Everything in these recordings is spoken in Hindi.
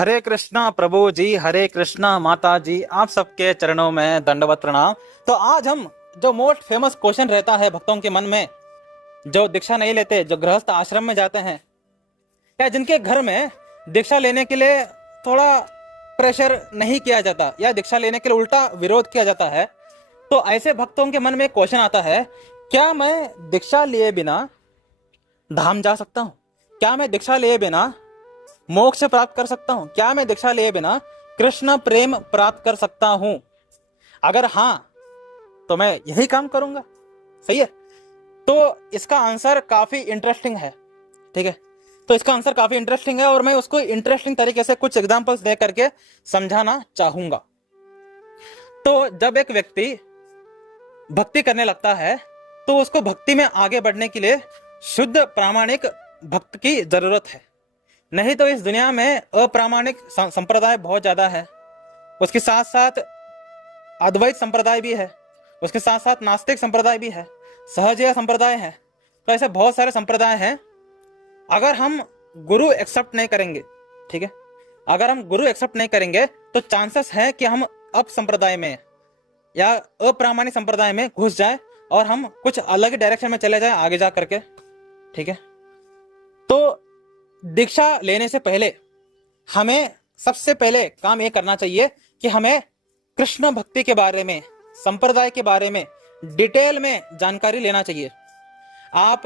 हरे कृष्णा प्रभु जी, हरे कृष्णा माता जी, आप सबके चरणों में दंडवत प्रणाम। तो आज हम जो मोस्ट फेमस क्वेश्चन रहता है भक्तों के मन में, जो दीक्षा नहीं लेते, जो गृहस्थ आश्रम में जाते हैं या जिनके घर में दीक्षा लेने के लिए थोड़ा प्रेशर नहीं किया जाता या दीक्षा लेने के लिए उल्टा विरोध किया जाता है, तो ऐसे भक्तों के मन में क्वेश्चन आता है, क्या मैं दीक्षा लिए बिना धाम जा सकता हूँ? क्या मैं दीक्षा लिए बिना मोक्ष प्राप्त कर सकता हूं? क्या मैं दीक्षा लिए बिना कृष्ण प्रेम प्राप्त कर सकता हूं? अगर हां, तो मैं यही काम करूंगा। सही है। तो इसका आंसर काफी इंटरेस्टिंग है। ठीक है, तो इसका आंसर काफी इंटरेस्टिंग है और मैं उसको इंटरेस्टिंग तरीके से कुछ एग्जांपल्स दे करके समझाना चाहूंगा। तो जब एक व्यक्ति भक्ति करने लगता है तो उसको भक्ति में आगे बढ़ने के लिए शुद्ध प्रामाणिक भक्त की जरूरत है। नहीं तो इस दुनिया में अप्रामाणिक संप्रदाय बहुत ज्यादा है। उसके साथ साथ अद्वैत संप्रदाय भी है, उसके साथ साथ नास्तिक संप्रदाय भी है, सहजय संप्रदाय है। तो ऐसे बहुत सारे संप्रदाय हैं। अगर हम गुरु एक्सेप्ट नहीं करेंगे, ठीक है, अगर हम गुरु एक्सेप्ट नहीं करेंगे तो चांसेस है कि हम अप संप्रदाय में या अप्रामाणिक संप्रदाय में घुस जाए और हम कुछ अलग डायरेक्शन में चले जाए आगे जा करके। ठीक है, तो दीक्षा लेने से पहले हमें सबसे पहले काम यह करना चाहिए कि हमें कृष्ण भक्ति के बारे में, संप्रदाय के बारे में डिटेल में जानकारी लेना चाहिए। आप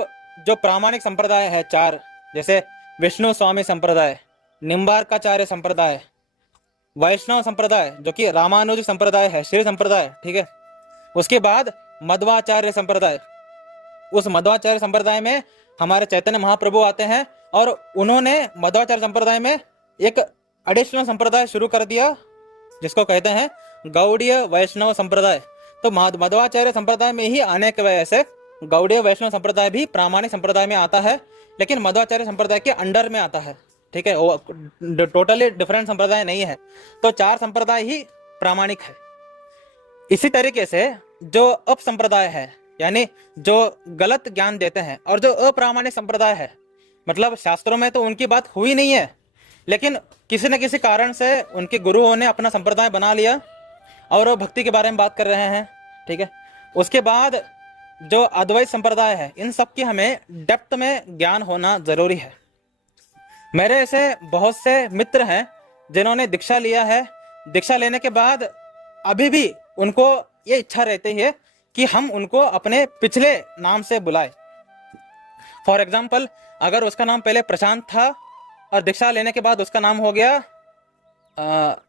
जो प्रामाणिक संप्रदाय है चार, जैसे विष्णु स्वामी संप्रदाय, निम्बार्काचार्य संप्रदाय, वैष्णव संप्रदाय जो कि रामानुज संप्रदाय है, श्री संप्रदाय, ठीक है, उसके बाद मध्वाचार्य संप्रदाय। उस मध्वाचार्य संप्रदाय में हमारे चैतन्य महाप्रभु आते हैं और उन्होंने मध्वाचार्य संप्रदाय में एक एडिशनल संप्रदाय शुरू कर दिया जिसको कहते हैं गौड़ीय वैष्णव संप्रदाय। तो मध्वाचार्य संप्रदाय में ही आने की वजह से गौड़ीय वैष्णव संप्रदाय भी प्रामाणिक संप्रदाय में आता है, लेकिन मध्वाचार्य संप्रदाय के अंडर में आता है। ठीक है, वो टोटली डिफरेंट संप्रदाय नहीं है। तो चार संप्रदाय ही प्रामाणिक है। इसी तरीके से जो अप संप्रदाय है, यानी जो गलत ज्ञान देते हैं, और जो अप्रामाणिक संप्रदाय है, मतलब शास्त्रों में तो उनकी बात हुई नहीं है, लेकिन किसी न किसी कारण से उनके गुरुओं ने अपना संप्रदाय बना लिया और वो भक्ति के बारे में बात कर रहे हैं। ठीक है, उसके बाद जो अद्वैत संप्रदाय है, इन सब की हमें डेप्थ में ज्ञान होना जरूरी है। मेरे ऐसे बहुत से मित्र हैं जिन्होंने दीक्षा लिया है। दीक्षा लेने के बाद अभी भी उनको ये इच्छा रहती है कि हम उनको अपने पिछले नाम से बुलाए। फॉर एग्जाम्पल, अगर उसका नाम पहले प्रशांत था और दीक्षा लेने के बाद उसका नाम हो गया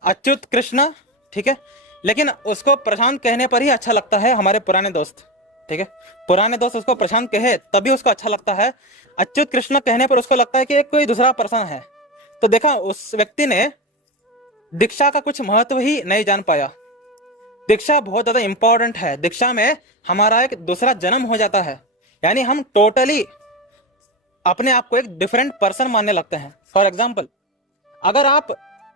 अच्युत कृष्ण, ठीक है, लेकिन उसको प्रशांत कहने पर ही अच्छा लगता है हमारे पुराने दोस्त। ठीक है, पुराने दोस्त उसको प्रशांत कहे तभी उसको अच्छा लगता है। अच्युत कृष्ण कहने पर उसको लगता है कि एक कोई दूसरा पर्सन है। तो देखा, उस व्यक्ति ने दीक्षा का कुछ महत्व ही नहीं जान पाया। दीक्षा बहुत ज्यादा इंपॉर्टेंट है। दीक्षा में हमारा एक दूसरा जन्म हो जाता है, यानी हम टोटली अपने आप को एक डिफरेंट पर्सन मानने लगते हैं। फॉर एग्जाम्पल, अगर आप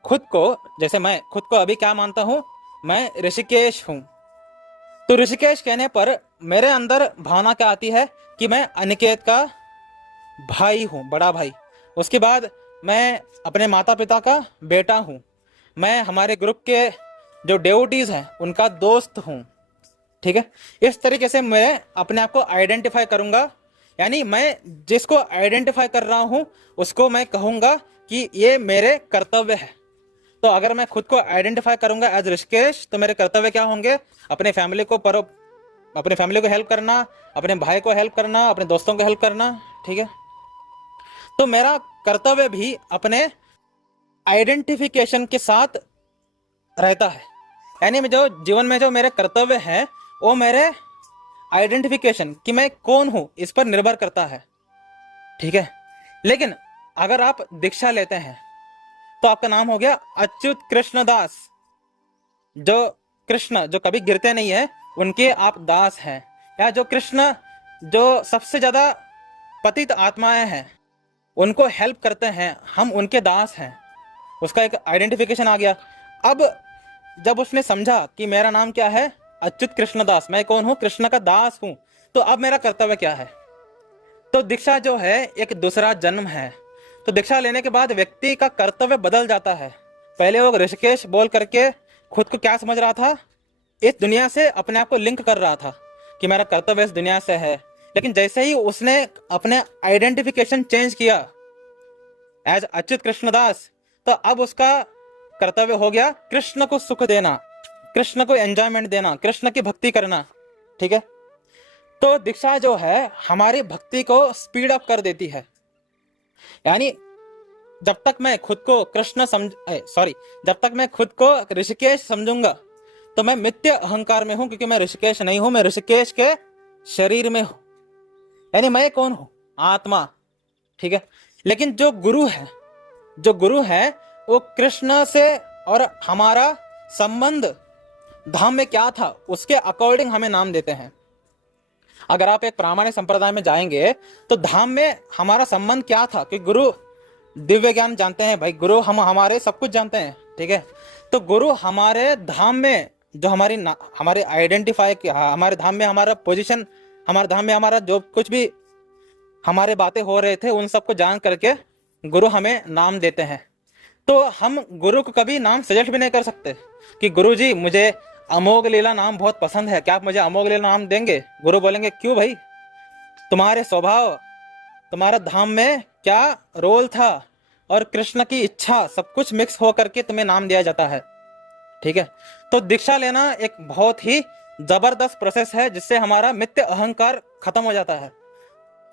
खुद को, जैसे मैं खुद को अभी क्या मानता हूं, मैं ऋषिकेश हूं, तो ऋषिकेश कहने पर मेरे अंदर भावना क्या आती है कि मैं अनिकेत का भाई हूं, बड़ा भाई। उसके बाद मैं अपने माता पिता का बेटा हूं, मैं हमारे ग्रुप के जो डेवोटीज हैं उनका दोस्त हूं। ठीक है, इस तरीके से मैं अपने आप को आइडेंटिफाई करूंगा, यानी मैं जिसको आइडेंटिफाई कर रहा हूं उसको मैं कहूंगा कि ये मेरे कर्तव्य है। तो अगर मैं खुद को आइडेंटिफाई करूंगा एज ऋषिकेश, तो मेरे कर्तव्य क्या होंगे? अपने फैमिली को हेल्प करना, अपने भाई को हेल्प करना, अपने दोस्तों को हेल्प करना। ठीक है, तो मेरा कर्तव्य भी अपने आइडेंटिफिकेशन के साथ रहता है। यानी जो जीवन में जो मेरे कर्तव्य हैं वो मेरे आइडेंटिफिकेशन कि मैं कौन हूं इस पर निर्भर करता है। ठीक है, लेकिन अगर आप दीक्षा लेते हैं तो आपका नाम हो गया अच्युत कृष्ण दास। जो कृष्ण जो कभी गिरते नहीं है उनके आप दास हैं, या जो कृष्ण जो सबसे ज्यादा पतित आत्माएं हैं उनको हेल्प करते हैं, हम उनके दास हैं। उसका एक आइडेंटिफिकेशन आ गया। अब जब उसने समझा कि मेरा नाम क्या है, अच्युत कृष्ण दास, मैं कौन हूं? कृष्ण का दास हूं, तो अब मेरा कर्तव्य क्या है? तो दीक्षा जो है एक दूसरा जन्म है। तो दीक्षा लेने के बाद व्यक्ति का कर्तव्य बदल जाता है। पहले वो ऋषिकेश बोल करके खुद को क्या समझ रहा था, इस दुनिया से अपने आप को लिंक कर रहा था कि मेरा कर्तव्य इस दुनिया से है। लेकिन जैसे ही उसने अपने आइडेंटिफिकेशन चेंज किया एज अच्युत कृष्णदास, तो अब उसका कर्तव्य हो गया कृष्ण को सुख देना, कृष्ण को एंजॉयमेंट देना, कृष्ण की भक्ति करना। ठीक है, तो दीक्षा जो है हमारी भक्ति को स्पीड अप कर देती है। यानी जब तक मैं खुद को जब तक मैं खुद को ऋषिकेश समझूंगा तो मैं मिथ्या अहंकार में हूं, क्योंकि मैं ऋषिकेश नहीं हूं, मैं ऋषिकेश के शरीर में हूं। यानी मैं कौन हूं? आत्मा। ठीक है, लेकिन जो गुरु है वो कृष्ण से और हमारा संबंध धाम में क्या था उसके अकॉर्डिंग हमें नाम देते हैं। अगर आप एक प्रामाणिक संप्रदाय में जाएंगे तो धाम में हमारा संबंध क्या था कि गुरु दिव्य ज्ञान जानते हैं भाई, गुरु हम हमारे सब कुछ जानते हैं। ठीक है, तो गुरु हमारे धाम में जो हमारे आइडेंटिफाई किया, हमारे धाम में हमारा पोजीशन, हमारे धाम में हमारा जो कुछ भी हमारे बातें हो रहे थे उन सबको जान करके गुरु हमें नाम देते हैं। तो हम गुरु को कभी नाम सजेस्ट भी नहीं कर सकते कि गुरु जी मुझे अमोघ लीला नाम बहुत पसंद है, क्या आप मुझे अमोघ लीला नाम देंगे? गुरु बोलेंगे क्यों भाई, तुम्हारे स्वभाव, तुम्हारा धाम में क्या रोल था और कृष्ण की इच्छा सब कुछ मिक्स हो करके तुम्हें नाम दिया जाता है। ठीक है, तो दीक्षा लेना एक बहुत ही जबरदस्त प्रोसेस है जिससे हमारा मिथ्या अहंकार खत्म हो जाता है,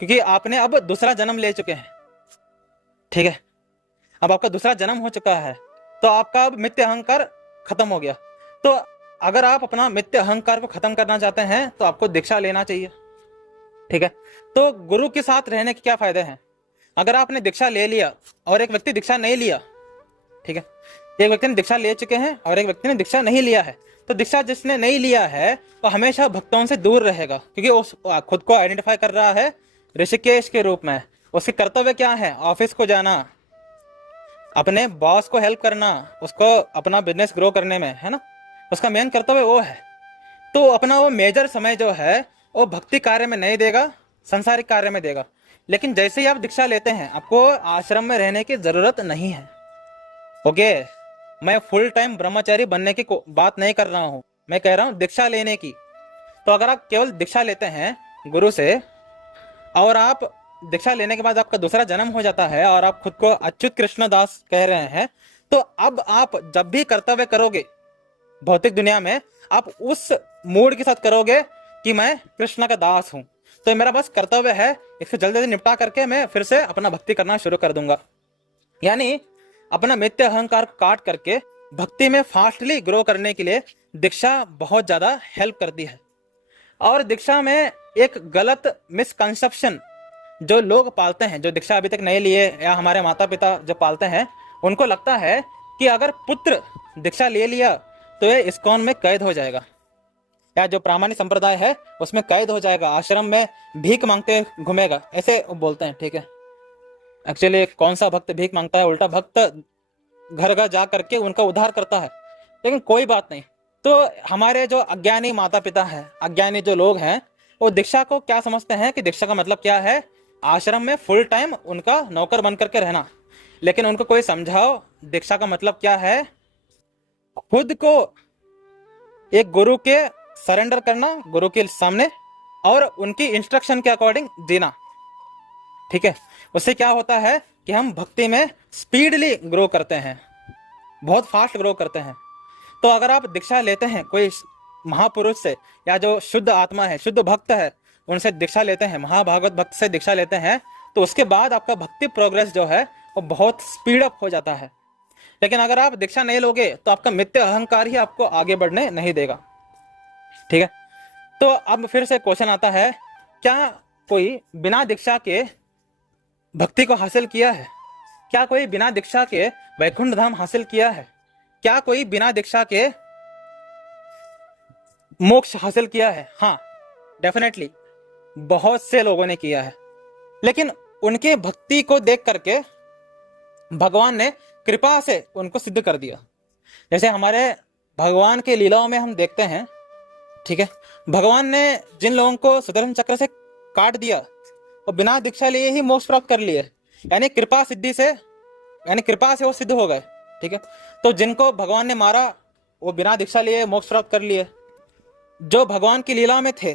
क्योंकि आपने अब दूसरा जन्म ले चुके हैं। ठीक है, अब आपका दूसरा जन्म हो चुका है तो आपका अब मिथ्या अहंकार खत्म हो गया। तो अगर आप अपना मिथ्या अहंकार को खत्म करना चाहते हैं तो आपको दीक्षा लेना चाहिए। ठीक है, तो गुरु के साथ रहने के क्या फायदे हैं? अगर आपने दीक्षा ले लिया और एक व्यक्ति दीक्षा नहीं लिया, ठीक है, एक व्यक्ति ने दीक्षा ले चुके हैं और एक व्यक्ति ने दीक्षा नहीं लिया है, तो दीक्षा जिसने नहीं लिया है वो हमेशा भक्तों से दूर रहेगा, क्योंकि वो खुद को आइडेंटिफाई कर रहा है ऋषिकेश के रूप में। उसके कर्तव्य क्या है? ऑफिस को जाना, अपने बॉस को हेल्प करना, उसको अपना बिजनेस ग्रो करने में, है ना, उसका मेन कर्तव्य वो है। तो अपना वो मेजर समय जो है वो भक्ति कार्य में नहीं देगा, संसारिक कार्य में देगा। लेकिन जैसे ही आप दीक्षा लेते हैं आपको आश्रम में रहने की जरूरत नहीं है। ओके, मैं फुल टाइम ब्रह्मचारी बनने की बात नहीं कर रहा हूं, मैं कह रहा हूं दीक्षा लेने की। तो अगर आप केवल दीक्षा लेते हैं गुरु से और आप दीक्षा लेने के बाद आपका दूसरा जन्म हो जाता है और आप खुद को अच्युत कृष्ण दास कह रहे हैं, तो अब आप जब भी कर्तव्य करोगे भौतिक दुनिया में आप उस मूड के साथ करोगे कि मैं कृष्ण का दास हूं, तो मेरा बस कर्तव्य है इसको जल्दी जल्दी निपटा करके मैं फिर से अपना भक्ति करना शुरू कर दूंगा। यानी अपना मिथ्या अहंकार को काट करके भक्ति में फास्टली ग्रो करने के लिए दीक्षा बहुत ज्यादा हेल्प करती है। और दीक्षा में एक गलत मिसकंसेप्शन जो लोग पालते हैं, जो दीक्षा अभी तक नहीं लिए या हमारे माता पिता जो पालते हैं, उनको लगता है कि अगर पुत्र दीक्षा ले लिया तो ये इस्कॉन में कैद हो जाएगा, या जो प्रामाणिक संप्रदाय है उसमें कैद हो जाएगा, आश्रम में भीख मांगते घूमेगा, ऐसे बोलते हैं। ठीक है, एक्चुअली कौन सा भक्त भीख मांगता है? उल्टा भक्त घर घर जा करके उनका उद्धार करता है। लेकिन कोई बात नहीं। तो हमारे जो अज्ञानी माता पिता हैं, अज्ञानी जो लोग हैं, वो दीक्षा को क्या समझते हैं कि दीक्षा का मतलब क्या है? आश्रम में फुल टाइम उनका नौकर बन करके रहना। लेकिन उनको कोई समझाओ दीक्षा का मतलब क्या है? खुद को एक गुरु के सरेंडर करना, गुरु के सामने, और उनकी इंस्ट्रक्शन के अकॉर्डिंग जीना। ठीक है, उससे क्या होता है कि हम भक्ति में स्पीडली ग्रो करते हैं, बहुत फास्ट ग्रो करते हैं। तो अगर आप दीक्षा लेते हैं कोई महापुरुष से, या जो शुद्ध आत्मा है, शुद्ध भक्त है, उनसे दीक्षा लेते हैं, महाभागवत भक्त से दीक्षा लेते हैं, तो उसके बाद आपका भक्ति प्रोग्रेस जो है वो बहुत स्पीड अप हो जाता है। लेकिन अगर आप दीक्षा नहीं लोगे तो आपका मिथ्या अहंकार ही आपको आगे बढ़ने नहीं देगा। ठीक है, तो अब फिर से क्वेश्चन आता है, क्या कोई बिना दीक्षा के भक्ति को हासिल किया है? क्या कोई बिना दीक्षा के वैकुंठ धाम हासिल किया है? क्या कोई बिना दीक्षा के मोक्ष हासिल किया है? हाँ, डेफिनेटली बहुत से लोगों ने किया है। लेकिन उनके भक्ति को देख करके भगवान ने कृपा से उनको सिद्ध कर दिया। जैसे हमारे भगवान के लीलाओं में हम देखते हैं, ठीक है, भगवान ने जिन लोगों को सुदर्शन चक्र से काट दिया वो बिना दीक्षा लिए ही मोक्ष प्राप्त कर लिए। यानी कृपा सिद्धि से, यानी कृपा से वो सिद्ध हो गए। ठीक है, तो जिनको भगवान ने मारा वो बिना दीक्षा लिए मोक्ष प्राप्त कर लिए। जो भगवान की लीला में थे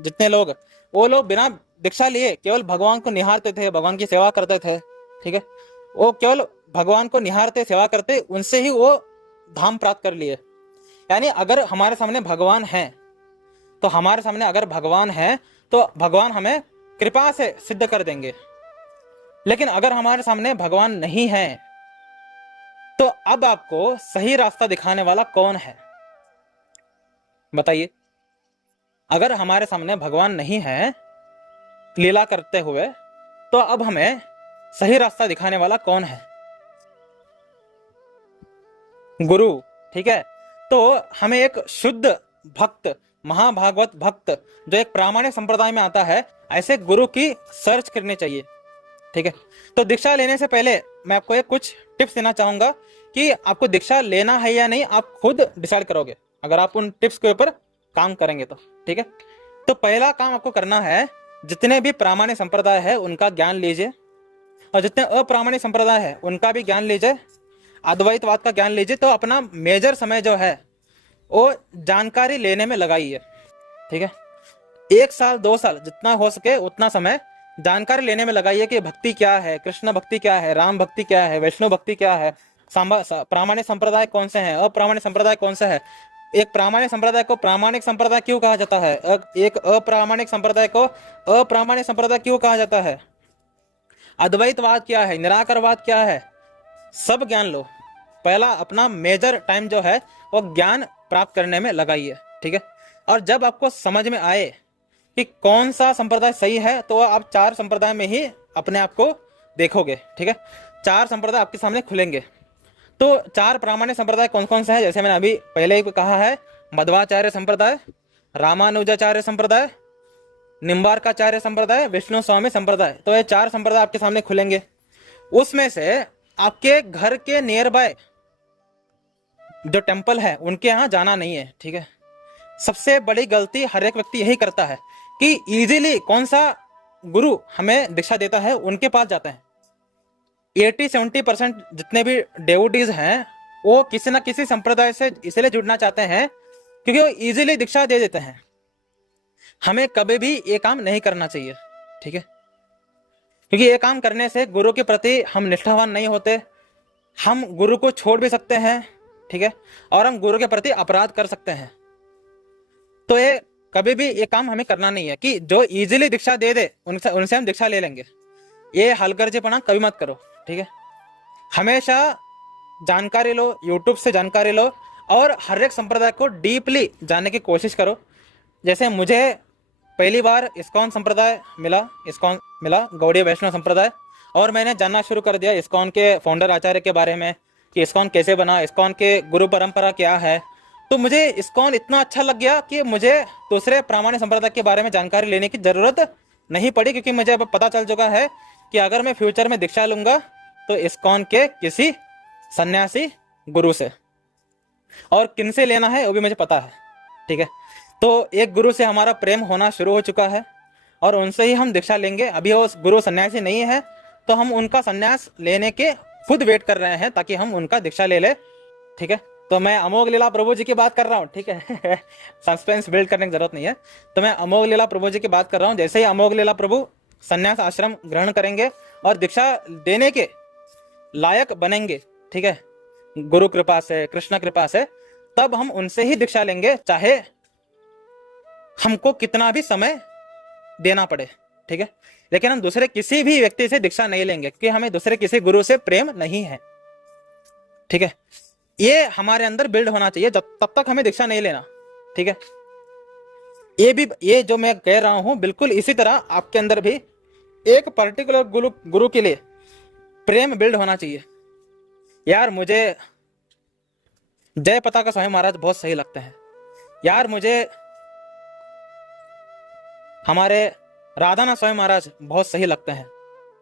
जितने लोग, वो लोग बिना दीक्षा लिए केवल भगवान को निहारते थे, भगवान की सेवा करते थे। ठीक है, वो केवल भगवान को निहारते, सेवा करते, उनसे ही वो धाम प्राप्त कर लिए। यानी अगर हमारे सामने भगवान है, तो हमारे सामने अगर भगवान है तो भगवान हमें कृपा से सिद्ध कर देंगे। लेकिन अगर हमारे सामने भगवान नहीं है, तो अब आपको सही रास्ता दिखाने वाला कौन है बताइए। अगर हमारे सामने भगवान नहीं है लीला करते हुए, तो अब हमें सही रास्ता दिखाने वाला कौन है? गुरु। ठीक है, तो हमें एक शुद्ध भक्त, महाभागवत भक्त जो एक प्रामाणिक संप्रदाय में आता है, ऐसे गुरु की सर्च करनी चाहिए। ठीक है, तो दीक्षा लेने से पहले मैं आपको एक कुछ टिप्स देना चाहूंगा कि आपको दीक्षा लेना है या नहीं, आप खुद डिसाइड करोगे अगर आप उन टिप्स के ऊपर काम करेंगे तो। ठीक है, तो पहला काम आपको करना है, जितने भी प्रामाणिक संप्रदाय है उनका ज्ञान लीजिए, और जितने अप्रामाणिक संप्रदाय है उनका भी ज्ञान लीजिए, अद्वैतवाद का ज्ञान लीजिए। तो अपना मेजर समय जो है वो जानकारी लेने में लगाइए। ठीक है, 1 साल 2 साल जितना हो सके उतना समय जानकारी लेने में लगाइए कि भक्ति क्या है, कृष्ण भक्ति क्या है, राम भक्ति क्या है, वैष्णव भक्ति क्या है, प्रामाणिक संप्रदाय कौन से हैं, अप्रामाणिक संप्रदाय कौन सा है, एक प्रामाणिक संप्रदाय को प्रामाणिक संप्रदाय क्यों कहा जाता है, एक अप्रामाणिक संप्रदाय को अप्रामाणिक संप्रदाय क्यों कहा जाता है, अद्वैतवाद क्या है, निराकारवाद क्या है, सब ज्ञान लो। पहला अपना मेजर टाइम जो है वो ज्ञान प्राप्त करने में लगाइए। ठीक है, और जब आपको समझ में आए कि कौन सा संप्रदाय सही है, तो आप 4 संप्रदाय में ही अपने आप को देखोगे। ठीक है, 4 संप्रदाय आपके सामने खुलेंगे। तो 4 प्रामाणिक संप्रदाय कौन कौन से हैं, जैसे मैंने अभी पहले ही कहा है, मध्वाचार्य संप्रदाय, रामानुजाचार्य संप्रदाय, निम्बार्काचार्य संप्रदाय, विष्णु स्वामी संप्रदाय। तो ये 4 संप्रदाय आपके सामने खुलेंगे। उसमें से आपके घर के नियर बाय जो टेम्पल है उनके यहाँ जाना नहीं है। ठीक है, सबसे बड़ी गलती हर एक व्यक्ति यही करता है कि इजीली कौन सा गुरु हमें दीक्षा देता है उनके पास जाते हैं। 80-70% जितने भी डेवोटीज हैं वो किसी ना किसी संप्रदाय से इसलिए जुड़ना चाहते हैं क्योंकि वो इजीली दीक्षा दे देते हैं। हमें कभी भी ये काम नहीं करना चाहिए। ठीक है, क्योंकि ये काम करने से गुरु के प्रति हम निष्ठावान नहीं होते, हम गुरु को छोड़ भी सकते हैं। ठीक है, और हम गुरु के प्रति अपराध कर सकते हैं। तो ये कभी भी ये काम हमें करना नहीं है कि जो इजीली दीक्षा दे दे उनसे हम दीक्षा ले लेंगे। ये हलगर्जीपना कभी मत करो। ठीक है, हमेशा जानकारी लो, यूट्यूब से जानकारी लो और हर एक संप्रदाय को डीपली जानने की कोशिश करो। जैसे मुझे पहली बार इस्कॉन संप्रदाय मिला, इस्कॉन मिला गौड़ीय वैष्णव संप्रदाय, और मैंने जानना शुरू कर दिया इस्कॉन के फाउंडर आचार्य के बारे में कि इस्कॉन कैसे बना, इस्कॉन के गुरु परंपरा क्या है। तो मुझे इस्कॉन इतना अच्छा लग गया कि मुझे दूसरे प्रामाणिक संप्रदाय के बारे में जानकारी लेने की जरूरत नहीं पड़ी, क्योंकि मुझे अब पता चल चुका है कि अगर मैं फ्यूचर में दीक्षा लूंगा तो इस्कॉन के किसी सन्यासी गुरु से, और किन से लेना है वो भी मुझे पता है। ठीक है, तो एक गुरु से हमारा प्रेम होना शुरू हो चुका है और उनसे ही हम दीक्षा लेंगे। अभी वो गुरु सन्यासी नहीं है तो हम उनका सन्यास लेने के खुद वेट कर रहे हैं ताकि हम उनका दीक्षा ले ले। ठीक है, तो मैं अमोघ लीला प्रभु जी की बात कर रहा हूँ। ठीक है सस्पेंस बिल्ड करने की जरूरत नहीं है। तो मैं अमोघ लीला प्रभु जी की बात कर रहा हूँ। जैसे ही अमोघ लीला प्रभु सन्यास आश्रम ग्रहण करेंगे और दीक्षा देने के लायक बनेंगे, ठीक है, गुरु कृपा से, कृष्ण कृपा से, तब हम उनसे ही दीक्षा लेंगे, चाहे हमको कितना भी समय देना पड़े। ठीक है, लेकिन हम दूसरे किसी भी व्यक्ति से दीक्षा नहीं लेंगे क्योंकि हमें दूसरे किसी गुरु से प्रेम नहीं है। ठीक है, ये हमारे अंदर बिल्ड होना चाहिए, तब तक हमें दीक्षा नहीं लेना। ठीक है, ये जो मैं कह रहा हूं बिल्कुल इसी तरह आपके अंदर भी एक पर्टिकुलर गुरु के लिए प्रेम बिल्ड होना चाहिए। यार मुझे जय पताका स्वामी महाराज बहुत सही लगते हैं, यार मुझे हमारे राधानाथ स्वामी महाराज बहुत सही लगते हैं।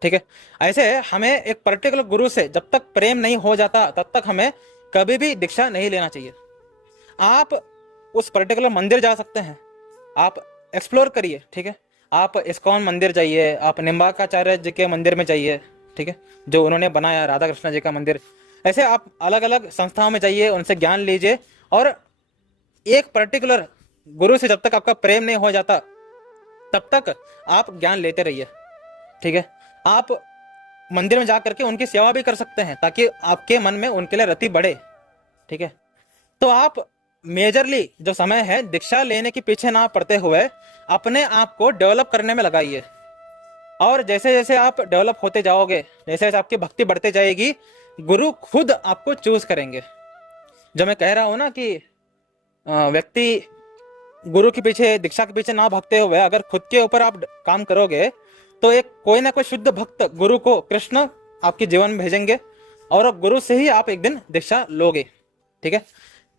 ठीक है, ऐसे हमें एक पर्टिकुलर गुरु से जब तक प्रेम नहीं हो जाता तब तक हमें कभी भी दीक्षा नहीं लेना चाहिए। आप उस पर्टिकुलर मंदिर जा सकते हैं, आप एक्सप्लोर करिए। ठीक है, आप इस्कॉन मंदिर जाइए, आप निम्बार्काचार्य जी के मंदिर में जाइए, ठीक है, जो उन्होंने बनाया राधा कृष्ण जी का मंदिर। ऐसे आप अलग अलग संस्थाओं में जाइए, उनसे ज्ञान लीजिए, और एक पर्टिकुलर गुरु से जब तक आपका प्रेम नहीं हो जाता तब तक आप ज्ञान लेते रहिए। ठीक है, आप मंदिर में जा करके उनकी सेवा भी कर सकते हैं ताकि आपके मन में उनके लिए रति बढ़े। ठीक है, तो आप मेजरली जो समय है दीक्षा लेने के पीछे ना पड़ते हुए अपने आप को डेवलप करने में लगाइए। और जैसे जैसे आप डेवलप होते जाओगे, जैसे जैसे आपकी भक्ति बढ़ते जाएगी, गुरु खुद आपको चूज करेंगे। जो मैं कह रहा हूं ना कि व्यक्ति गुरु के पीछे, दीक्षा के पीछे ना भागते हुए अगर खुद के ऊपर आप काम करोगे तो एक कोई ना कोई शुद्ध भक्त गुरु को, कृष्ण आपके जीवन में भेजेंगे और गुरु से ही आप एक दिन दीक्षा लोगे। ठीक है,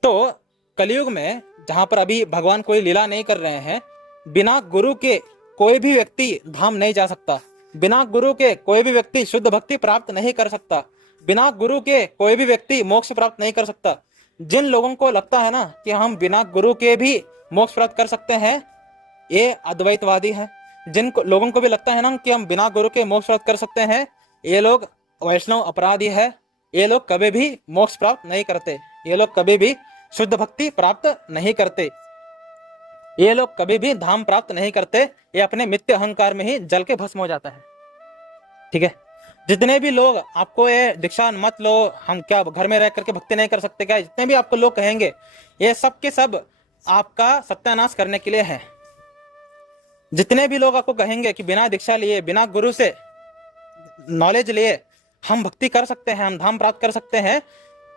तो कलयुग में जहां पर अभी भगवान कोई लीला नहीं कर रहे हैं, बिना गुरु के कोई भी व्यक्ति धाम नहीं जा सकता, बिना गुरु के कोई भी व्यक्ति शुद्ध भक्ति प्राप्त नहीं कर सकता, बिना गुरु के कोई भी व्यक्ति मोक्ष प्राप्त नहीं कर सकता। जिन लोगों को लगता है ना कि हम बिना गुरु के भी मोक्ष प्राप्त कर सकते हैं, ये अद्वैतवादी है। जिन लोगों को भी लगता है ना कि हम बिना गुरु के मोक्ष प्राप्त कर सकते हैं, ये लोग वैष्णव अपराधी है। ये लोग कभी भी मोक्ष प्राप्त नहीं करते, ये लोग कभी भी शुद्ध भक्ति प्राप्त नहीं करते, ये लोग कभी भी धाम प्राप्त नहीं करते। ये अपने मिथ्या अहंकार में ही जल के भस्म हो जाता है। ठीक है, जितने भी लोग आपको ये दीक्षा मत लो, हम क्या घर में रह करके भक्ति नहीं कर सकते क्या, जितने भी आपको लोग कहेंगे, ये सब के सब आपका सत्यानाश करने के लिए है। जितने भी लोग आपको कहेंगे कि बिना दीक्षा लिए, बिना गुरु से नॉलेज लिए हम भक्ति कर सकते हैं, हम धाम प्राप्त कर सकते हैं,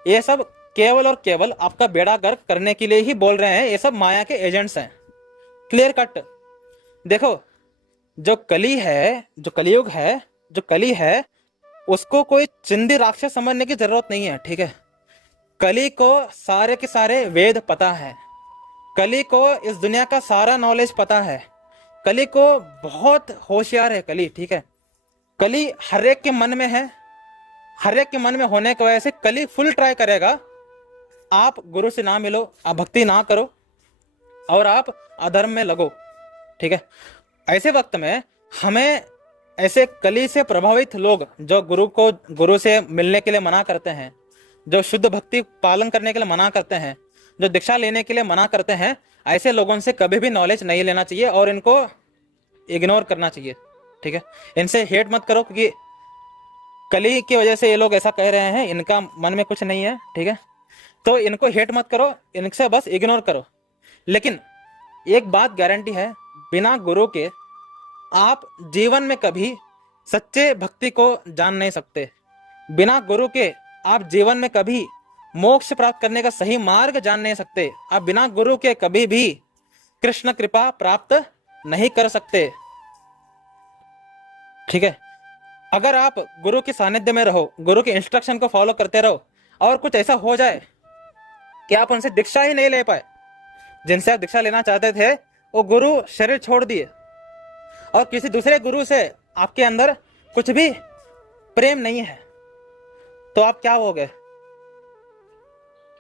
ये सब केवल और केवल आपका बेड़ा गर्क करने के लिए ही बोल रहे हैं। ये सब माया के एजेंट्स हैं, क्लियर कट। देखो, जो कली है, जो कलयुग है, जो कली है, उसको कोई चिंदी राक्षस समझने की जरूरत नहीं है। ठीक है, कली को सारे के सारे वेद पता है, कली को इस दुनिया का सारा नॉलेज पता है, कली को बहुत होशियार है कली। ठीक है, कली हर एक के मन में है, हर एक के मन में होने की वजह से कली फुल ट्राई करेगा आप गुरु से ना मिलो, आप भक्ति ना करो और आप अधर्म में लगो। ठीक है, ऐसे वक्त में हमें ऐसे कली से प्रभावित लोग जो गुरु से मिलने के लिए मना करते हैं, जो शुद्ध भक्ति पालन करने के लिए मना करते हैं, जो दीक्षा लेने के लिए मना करते हैं, ऐसे लोगों से कभी भी नॉलेज नहीं लेना चाहिए और इनको इग्नोर करना चाहिए। ठीक है, इनसे हेट मत करो, क्योंकि कली की वजह से ये लोग ऐसा कह रहे हैं, इनका मन में कुछ नहीं है। ठीक है, तो इनको हेट मत करो, इनसे बस इग्नोर करो। लेकिन एक बात गारंटी है, बिना गुरु के आप जीवन में कभी सच्चे भक्ति को जान नहीं सकते। बिना गुरु के आप जीवन में कभी मोक्ष प्राप्त करने का सही मार्ग जान नहीं सकते। आप बिना गुरु के कभी भी कृष्ण कृपा प्राप्त नहीं कर सकते। ठीक है, अगर आप गुरु के सानिध्य में रहो, गुरु के इंस्ट्रक्शन को फॉलो करते रहो, और कुछ ऐसा हो जाए कि आप उनसे दीक्षा ही नहीं ले पाए, जिनसे आप दीक्षा लेना चाहते थे वो गुरु शरीर छोड़ दिए, और किसी दूसरे गुरु से आपके अंदर कुछ भी प्रेम नहीं है, तो आप क्या हो गए?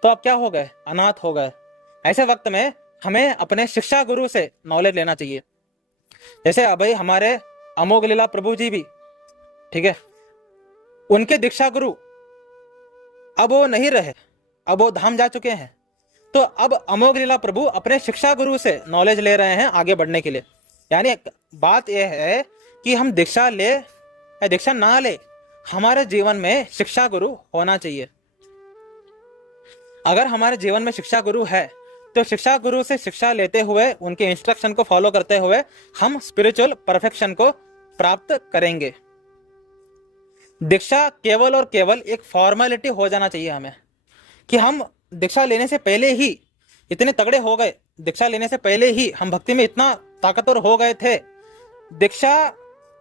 तो आप क्या हो गए? अनाथ हो गए। ऐसे वक्त में हमें अपने शिक्षा गुरु से नॉलेज लेना चाहिए। जैसे अभी हमारे अमोघ लीला प्रभु जी भी, ठीक है, उनके दीक्षा गुरु अब वो नहीं रहे, अब वो धाम जा चुके हैं। तो अब अमोघ लीला प्रभु अपने शिक्षा गुरु से नॉलेज ले रहे हैं आगे बढ़ने के लिए। यानी बात यह है कि हम दीक्षा ले या दीक्षा ना ले, हमारे जीवन में शिक्षा गुरु होना चाहिए। अगर हमारे जीवन में शिक्षा गुरु है तो शिक्षा गुरु से शिक्षा लेते हुए, उनके इंस्ट्रक्शन को फॉलो करते हुए हम स्पिरिचुअल परफेक्शन को प्राप्त करेंगे। दीक्षा केवल और केवल एक फॉर्मेलिटी हो जाना चाहिए हमें, कि हम दीक्षा लेने से पहले ही इतने तगड़े हो गए, दीक्षा लेने से पहले ही हम भक्ति में इतना ताकतवर हो गए थे, दीक्षा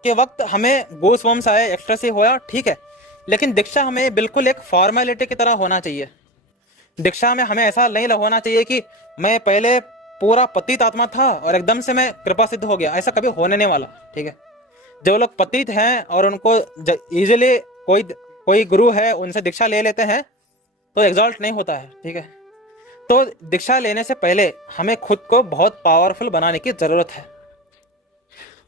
के वक्त हमें गूज़बम्स आए, एक्सटेसी हुआ, ठीक है, लेकिन दीक्षा हमें बिल्कुल एक फॉर्मेलिटी की तरह होना चाहिए। दीक्षा में हमें ऐसा नहीं होना चाहिए कि मैं पहले पूरा पतित आत्मा था और एकदम से मैं कृपा सिद्ध हो गया, ऐसा कभी होने नहीं वाला। ठीक है, जो लोग पतित हैं और उनको इजीली कोई गुरु है उनसे दीक्षा ले लेते हैं तो एग्जॉल्ट नहीं होता है। ठीक है, तो दीक्षा लेने से पहले हमें खुद को बहुत पावरफुल बनाने की जरूरत है।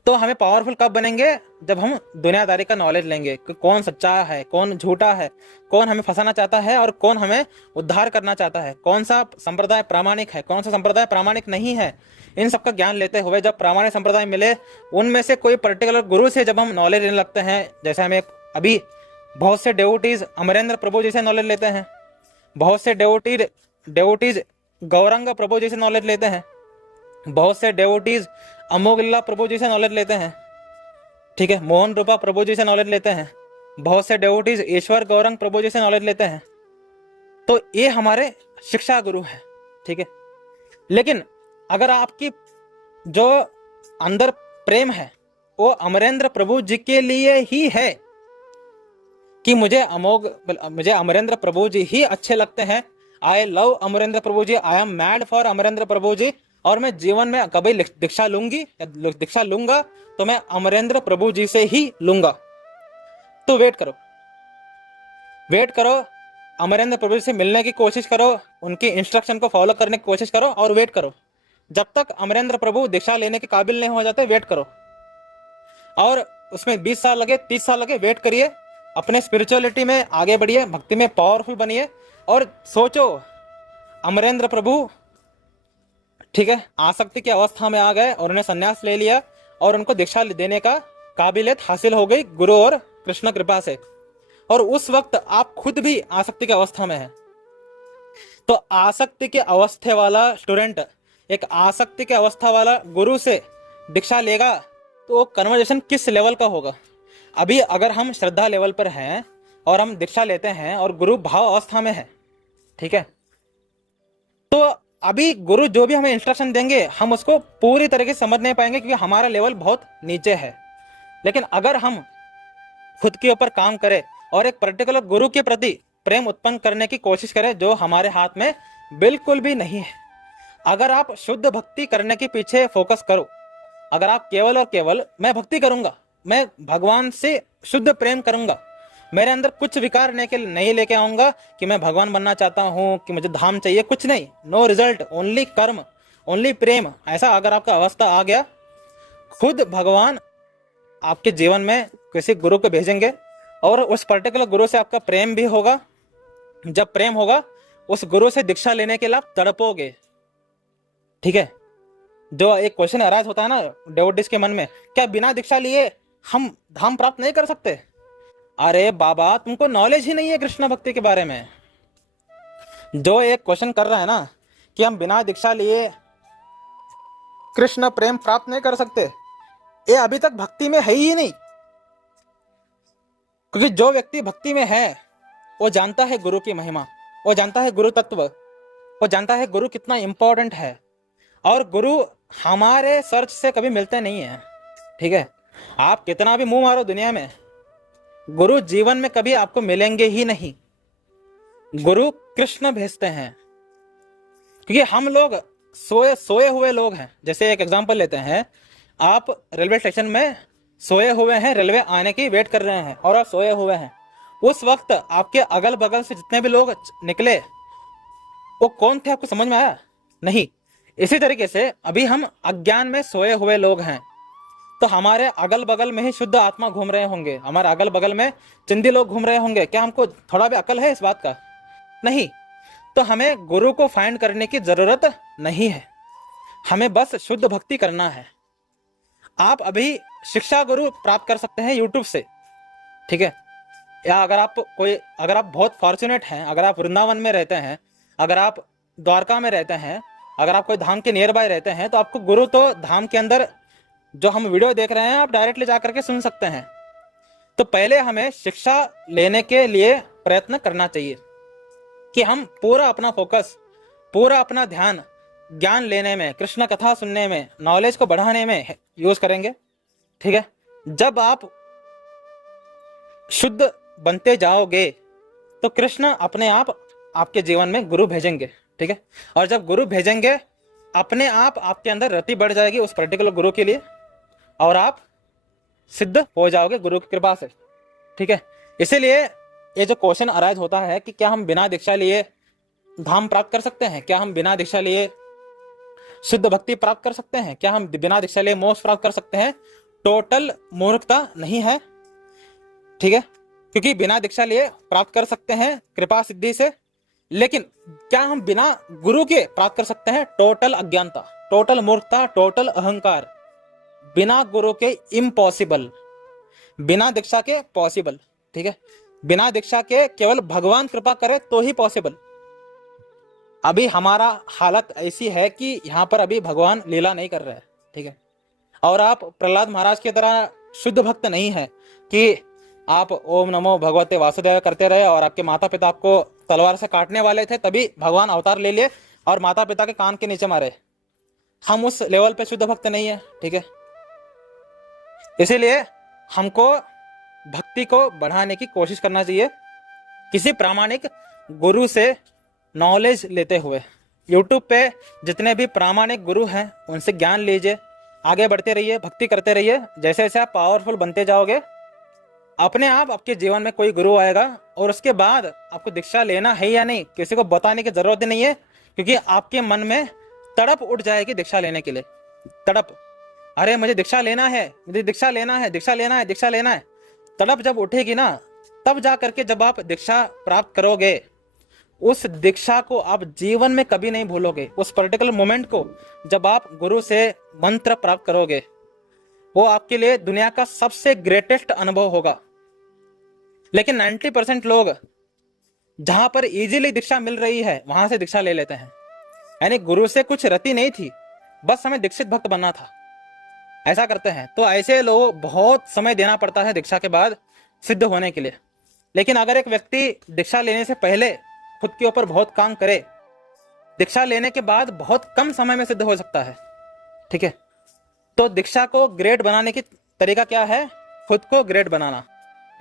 तो हमें पावरफुल कब बनेंगे? जब हम दुनियादारी का नॉलेज लेंगे कि कौन सच्चा है, कौन झूठा है, कौन हमें फंसाना चाहता है और कौन हमें उद्धार करना चाहता है, कौन सा संप्रदाय प्रामाणिक है, कौन सा संप्रदाय प्रामाणिक नहीं है। इन सब का ज्ञान लेते हुए जब प्रामाणिक संप्रदाय मिले, उनमें से कोई पर्टिकुलर गुरु से जब हम नॉलेज लेने लगते हैं, जैसे हमें अभी बहुत से डेवोटीज अमरेंद्र प्रभु जी से नॉलेज लेते हैं, बहुत से डेवोटीज गौरंग प्रभु जी से नॉलेज लेते हैं, बहुत से डेवोटीज अमोघलिला प्रभु जी से नॉलेज लेते हैं, ठीक है, मोहन रूपा प्रभु जी से नॉलेज लेते हैं, बहुत से डेवोटीज ईश्वर गौरंग प्रभु जी से नॉलेज लेते हैं। तो ये हमारे शिक्षा गुरु हैं, ठीक है। लेकिन अगर आपकी जो अंदर प्रेम है वो अमरेंद्र प्रभु जी के लिए ही है कि मुझे अमरेंद्र प्रभु जी ही अच्छे लगते हैं, I love Amarendra Prabhu ji, I am mad for Amarendra Prabhu ji, और मैं जीवन में कभी दीक्षा लूंगी या दीक्षा लूंगा तो मैं अमरेंद्र प्रभु जी से ही लूंगा, तो वेट करो, अमरेंद्र प्रभु जी से मिलने की कोशिश करो, उनकी इंस्ट्रक्शन को फॉलो करने की कोशिश करो और वेट करो। जब तक अमरेंद्र प्रभु दीक्षा लेने के काबिल नहीं हो जाते, वेट करो। और उसमें 20 साल लगे, 30 साल लगे, वेट करिए, अपने स्पिरिचुअलिटी में आगे बढ़िए, भक्ति में पावरफुल बनिए और सोचो अमरेंद्र प्रभु, ठीक है, आसक्ति की अवस्था में आ गए और उन्हें संन्यास ले लिया और उनको दीक्षा देने का काबिलियत हासिल हो गई गुरु और कृष्ण कृपा से, और उस वक्त आप खुद भी आसक्ति की अवस्था में हैं। तो आसक्ति के अवस्था वाला स्टूडेंट एक आसक्ति के अवस्था वाला गुरु से दीक्षा लेगा तो कन्वर्जेशन किस लेवल का होगा? अभी अगर हम श्रद्धा लेवल पर हैं और हम दीक्षा लेते हैं और गुरु भाव अवस्था में है, ठीक है, तो अभी गुरु जो भी हमें इंस्ट्रक्शन देंगे हम उसको पूरी तरीके से समझ नहीं पाएंगे क्योंकि हमारा लेवल बहुत नीचे है। लेकिन अगर हम खुद के ऊपर काम करें और एक पर्टिकुलर गुरु के प्रति प्रेम उत्पन्न करने की कोशिश करें जो हमारे हाथ में बिल्कुल भी नहीं है, अगर आप शुद्ध भक्ति करने के पीछे फोकस करो, अगर आप केवल और केवल मैं भक्ति करूंगा, मैं भगवान से शुद्ध प्रेम करूंगा, मेरे अंदर कुछ विकार नहीं लेके आऊंगा कि मैं भगवान बनना चाहता हूं, कि मुझे धाम चाहिए, कुछ नहीं, नो रिजल्ट, ओनली कर्म, ओनली प्रेम, ऐसा अगर आपका अवस्था आ गया, खुद भगवान आपके जीवन में किसी गुरु को भेजेंगे और उस पर्टिकुलर गुरु से आपका प्रेम भी होगा। जब प्रेम होगा उस गुरु से दीक्षा लेने के लिए आप तड़पोगे, ठीक है। जो एक क्वेश्चन अराइज होता है ना डेवोटीज के मन में, क्या बिना दीक्षा लिए हम धाम प्राप्त नहीं कर सकते? अरे बाबा, तुमको नॉलेज ही नहीं है कृष्ण भक्ति के बारे में। जो एक क्वेश्चन कर रहा है ना कि हम बिना दीक्षा लिए कृष्ण प्रेम प्राप्त नहीं कर सकते, ये अभी तक भक्ति में है ही नहीं। क्योंकि जो व्यक्ति भक्ति में है वो जानता है गुरु की महिमा, वो जानता है गुरु तत्व, वो जानता है गुरु कितना इंपॉर्टेंट है, और गुरु हमारे सर्च से कभी मिलते नहीं है, ठीक है। आप कितना भी मुंह मारो दुनिया में, गुरु जीवन में कभी आपको मिलेंगे ही नहीं। गुरु कृष्ण भेजते हैं, क्योंकि हम लोग सोए हुए लोग हैं। जैसे एक एग्जांपल लेते हैं, आप रेलवे स्टेशन में सोए हुए हैं, रेलवे आने की वेट कर रहे हैं और आप सोए हुए हैं, उस वक्त आपके अगल बगल से जितने भी लोग निकले वो कौन थे, आपको समझ में आया? नहीं। इसी तरीके से अभी हम अज्ञान में सोए हुए लोग हैं, तो हमारे अगल बगल में ही शुद्ध आत्मा घूम रहे होंगे, हमारे अगल बगल में चिंदी लोग घूम रहे होंगे। क्या हमको थोड़ा भी अकल है इस बात का? नहीं। तो हमें गुरु को फाइंड करने की जरूरत नहीं है, हमें बस शुद्ध भक्ति करना है। आप अभी शिक्षा गुरु प्राप्त कर सकते हैं यूट्यूब से, ठीक है। या अगर आप बहुत फॉर्चुनेट हैं, अगर आप वृंदावन में रहते हैं, अगर आप द्वारका में रहते हैं, अगर आप कोई धाम के नियर बाय रहते हैं, तो आपको गुरु तो धाम के अंदर जो हम वीडियो देख रहे हैं आप डायरेक्टली जाकर के सुन सकते हैं। तो पहले हमें शिक्षा लेने के लिए प्रयत्न करना चाहिए कि हम पूरा अपना फोकस, पूरा अपना ध्यान ज्ञान लेने में, कृष्ण कथा सुनने में, नॉलेज को बढ़ाने में यूज करेंगे, ठीक है। जब आप शुद्ध बनते जाओगे तो कृष्ण अपने आप आपके जीवन में गुरु भेजेंगे, ठीक है। और जब गुरु भेजेंगे अपने आप आपके अंदर रति बढ़ जाएगी उस पर्टिकुलर गुरु के लिए और आप सिद्ध हो जाओगे गुरु की कृपा से, ठीक है। इसीलिए ये जो क्वेश्चन अराइज होता है कि क्या हम बिना दीक्षा लिए धाम प्राप्त कर सकते हैं, क्या हम बिना दीक्षा लिए शुद्ध भक्ति प्राप्त कर सकते हैं, क्या हम बिना दीक्षा लिए मोक्ष प्राप्त कर सकते हैं, टोटल मूर्खता नहीं है, ठीक है, क्योंकि बिना दीक्षा लिए प्राप्त कर सकते हैं कृपा सिद्धि से। लेकिन क्या हम बिना गुरु के प्राप्त कर सकते हैं? टोटल अज्ञानता, टोटल मूर्खता, टोटल अहंकार, बिना गुरु के इम्पॉसिबल, बिना दीक्षा के पॉसिबल, ठीक है, बिना दीक्षा के केवल भगवान कृपा करे तो ही पॉसिबल। अभी हमारा हालत ऐसी है कि यहाँ पर अभी भगवान लीला नहीं कर रहे हैं, ठीक है, और आप प्रहलाद महाराज की तरह शुद्ध भक्त नहीं है कि आप ओम नमो भगवते वासुदेव करते रहे और आपके माता पिता आपको तलवार से काटने वाले थे तभी भगवान अवतार ले लिए और माता पिता के कान के नीचे मारे। हम उस लेवल पे शुद्ध भक्त नहीं है, ठीक है। इसीलिए हमको भक्ति को बढ़ाने की कोशिश करना चाहिए, किसी प्रामाणिक गुरु से नॉलेज लेते हुए। यूट्यूब पे जितने भी प्रामाणिक गुरु हैं उनसे ज्ञान लीजिए, आगे बढ़ते रहिए, भक्ति करते रहिए। जैसे जैसे आप पावरफुल बनते जाओगे अपने आप आपके जीवन में कोई गुरु आएगा और उसके बाद आपको दीक्षा लेना है या नहीं किसी को बताने की जरूरत नहीं है, क्योंकि आपके मन में तड़प उठ जाएगी दीक्षा लेने के लिए। तड़प, अरे मुझे दीक्षा लेना है, मुझे दीक्षा लेना है, दीक्षा लेना है, दीक्षा लेना है। तड़प जब उठेगी ना तब जा करके जब आप दीक्षा प्राप्त करोगे उस दीक्षा को आप जीवन में कभी नहीं भूलोगे। उस पर्टिकुलर मोमेंट को जब आप गुरु से मंत्र प्राप्त करोगे वो आपके लिए दुनिया का सबसे ग्रेटेस्ट अनुभव होगा। लेकिन 90% लोग जहां पर इजीली दीक्षा मिल रही है वहां से दीक्षा ले लेते हैं, यानी गुरु से कुछ रति नहीं थी, बस हमें दीक्षित भक्त बनना था, ऐसा करते हैं। तो ऐसे लोग बहुत समय देना पड़ता है दीक्षा के बाद सिद्ध होने के लिए। लेकिन अगर एक व्यक्ति दीक्षा लेने से पहले खुद के ऊपर बहुत काम करे, दीक्षा लेने के बाद बहुत कम समय में सिद्ध हो सकता है, ठीक है। तो दीक्षा को ग्रेट बनाने की तरीका क्या है? खुद को ग्रेट बनाना,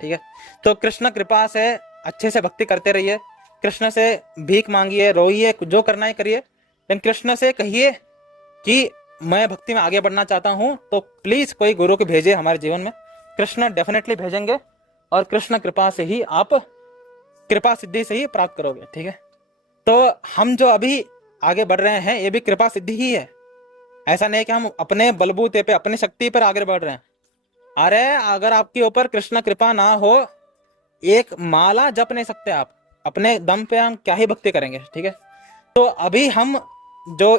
ठीक है। तो कृष्ण कृपा से अच्छे से भक्ति करते रहिए, कृष्ण से भीख मांगिए, रोइए, जो करना है करिए, लेकिन कृष्ण से कहिए कि मैं भक्ति में आगे बढ़ना चाहता हूं, तो प्लीज कोई गुरु को भेजिए हमारे जीवन में। कृष्ण डेफिनेटली भेजेंगे और कृष्ण कृपा से ही आप कृपा सिद्धि से ही प्राप्त करोगे, ठीक है। तो हम जो अभी आगे बढ़ रहे हैं ये भी कृपा सिद्धि ही है, ऐसा नहीं कि हम अपने बलबूते पे अपनी शक्ति पर आगे बढ़ रहे हैं। अरे अगर आपके ऊपर कृष्ण कृपा ना हो एक माला जप नहीं सकते आप, अपने दम पे हम क्या ही भक्ति करेंगे, ठीक है। तो अभी हम जो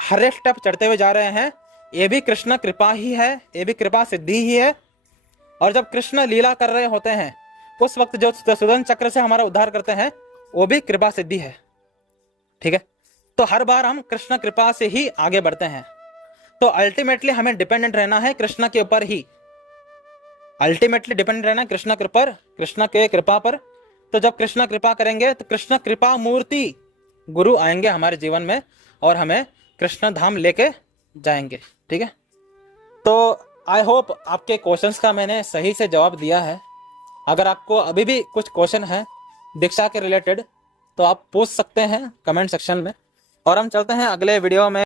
हर एक स्टेप चढ़ते हुए जा रहे हैं ये भी कृष्ण कृपा ही है, ये भी कृपा सिद्धि ही है। और जब कृष्ण लीला कर रहे होते हैं उस वक्त जो सुदर्शन चक्र से हमारा उद्धार करते हैं वो भी कृपा सिद्धि है, ठीक है। तो हर बार हम कृष्ण कृपा से ही आगे बढ़ते हैं। तो अल्टीमेटली हमें डिपेंडेंट रहना है कृष्ण के ऊपर ही, अल्टीमेटली डिपेंडेंट रहना है कृष्ण के ऊपर, कृष्ण के कृपा पर। तो जब कृष्ण कृपा करेंगे तो कृष्ण कृपा मूर्ति गुरु आएंगे हमारे जीवन में और हमें कृष्ण धाम लेके जाएंगे, ठीक है। तो आई होप आपके क्वेश्चंस का मैंने सही से जवाब दिया है। अगर आपको अभी भी कुछ क्वेश्चन है दीक्षा के रिलेटेड तो आप पूछ सकते हैं कमेंट सेक्शन में, और हम चलते हैं अगले वीडियो में।